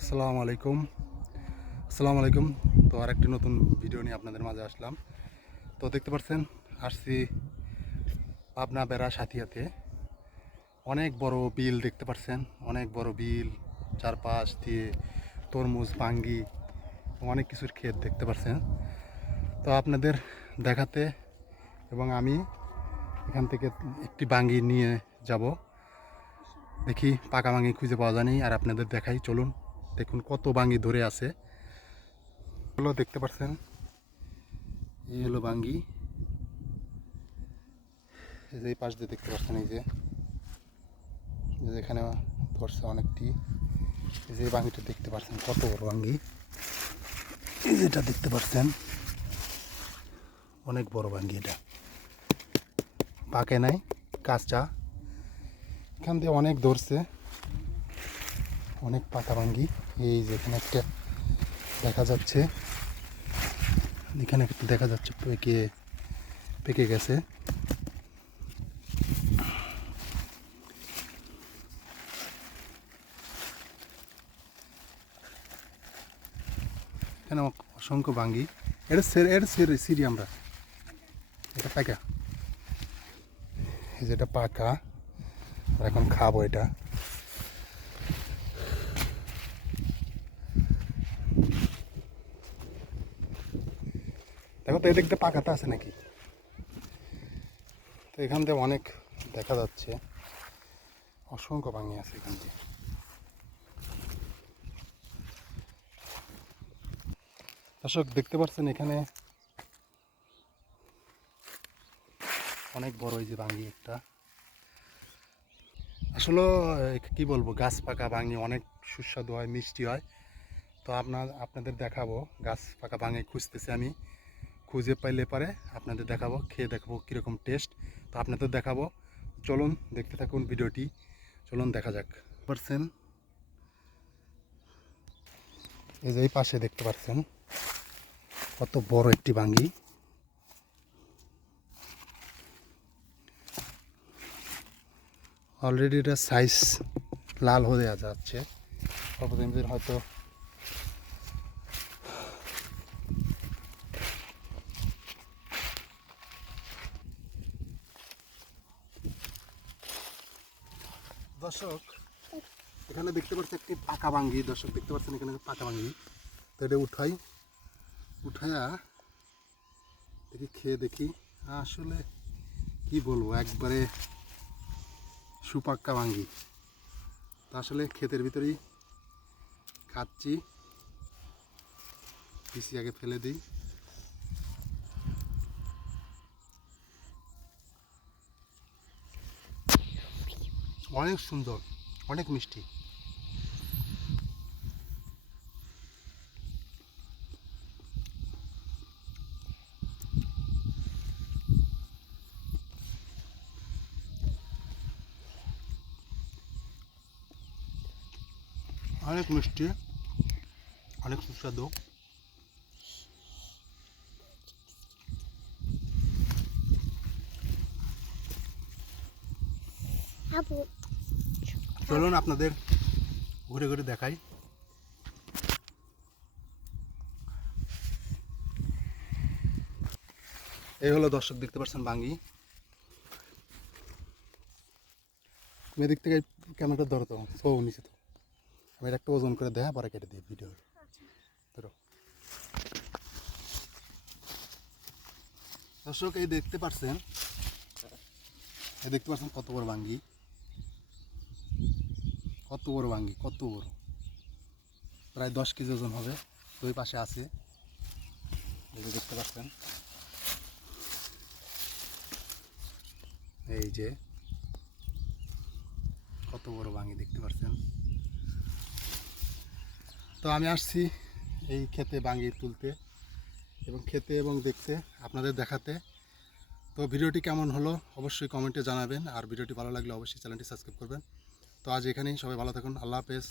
আসসালামু আলাইকুম। আসসালামু আলাইকুম। তো আরেকটি নতুন ভিডিও নিয়ে আপনাদের মাঝে আসলাম। তো দেখতে পাচ্ছেন আসছি পাবনা বেড়া সাথিয়াতে। অনেক বড় বিল দেখতে পাচ্ছেন, অনেক বড় বিল, চারপাশ দিয়ে তরমুজ, বাঙ্গি, অনেক কিছুর ক্ষেত দেখতে পাচ্ছেন। তো আপনাদের দেখাতে এবং আমি এখান থেকে একটি বাঙ্গি নিয়ে যাব, দেখি পাকা বাঙ্গি খুঁজে পাওয়া যায়নি, আর আপনাদের দেখাই। চলুন দেখুন কত বাঙ্গি ধরে আছে। হলো দেখতে পাচ্ছেন, এই হলো বাঙ্গি। এই যে এই পাশ দিয়ে দেখতে পাচ্ছেন, এই যে এখানে ধরছে অনেকটি। এই যে বাঙ্গিটা দেখতে পাচ্ছেন কত বড় বাঙ্গি। এই যেটা দেখতে পাচ্ছেন অনেক বড় বাঙ্গি, এটা পাকে নাই, কাঁচা। এখান দিয়ে অনেক ধরছে, অনেক পাকা বাঙ্গি। এই যে এখানে একটা দেখা যাচ্ছে, এখানে একটা দেখা যাচ্ছে পেকে পেকে গেছে। এখানে অসংখ্য বাঙ্গি। এটা সিরি আমরা, এটা পাকা। এই যে এটা পাকা, এখন খাবো এটা। দেখো তো এদিক দিয়ে পাকাটা আছে নাকি। তো এখান থেকে অনেক দেখা যাচ্ছে, অসংখ্য বাঙ্গি আছে এখান দিয়ে। দর্শক দেখতে পাচ্ছেন এখানে অনেক বড় এই যে বাঙ্গি একটা। আসলে কি বলবো, গাছ পাকা বাঙ্গি অনেক সুস্বাদু হয়, মিষ্টি হয়। তো আপনাদের দেখাবো, গাছ পাকা বাঙ্গি খুঁজতেছি আমি। খুঁজে পাইলে পারে আপনাদের দেখাবো, খেয়ে দেখাবো কীরকম টেস্ট। তো আপনাদের দেখাবো, চলুন দেখতে থাকুন ভিডিওটি। চলুন দেখা যাক। পারছেন এই যে এই পাশে দেখতে পাচ্ছেন কত বড় একটি বাঙ্গি। অলরেডি এটা সাইজ লাল হয়ে যাচ্ছে, কতদিন হয়তো। দর্শক এখানে দেখতে পাচ্ছি একটি পাকা বাঙ্গি। দর্শক দেখতে পাচ্ছেন এখানে পাকা বাঙ্গি। তো এটা উঠাইয়া দেখি, খেয়ে দেখি। আসলে কি বলবো, একবারে সুপাক্কা বাঙ্গি। তো আসলে ক্ষেতের ভিতরেই খাচ্ছি, পিসি আগে ফেলে দিই। অনেক সুন্দর, অনেক মিষ্টি। অনেক মিষ্টি, অনেক সুস্বাদু। চলুন আপনাদের ঘুরে ঘুরে দেখাই। এই হলো দর্শক দেখতে পাচ্ছেন বাঙ্গি। এদিক থেকে ক্যামেরাটা ধরো তো, সো নিচে তো আমি একটা ওজন করে দেখা, পরে কেটে দিই ভিডিও। ধরো দর্শক, এই দেখতে পাচ্ছেন কত বড় বাঙ্গি, কত বড় বাঙ্গি, কত বড়, প্রায় 10 কেজি ওজন হবে। দুই পাশে আছে, এই যে দেখতে পাচ্ছেন, এই যে কত বড় বাঙ্গি দেখতে পাচ্ছেন। তো আমি আসছি এই ক্ষেতে বাঙ্গি তুলতে এবং খেতে এবং দেখতে, আপনাদের দেখাতে। তো ভিডিওটি কেমন হলো অবশ্যই কমেন্টে জানাবেন, আর ভিডিওটি ভালো লাগলে অবশ্যই চ্যানেলটি সাবস্ক্রাইব করবেন। তো আজ এখানেই, সবাই ভালো থাকুন, আল্লাহ হাফেজ।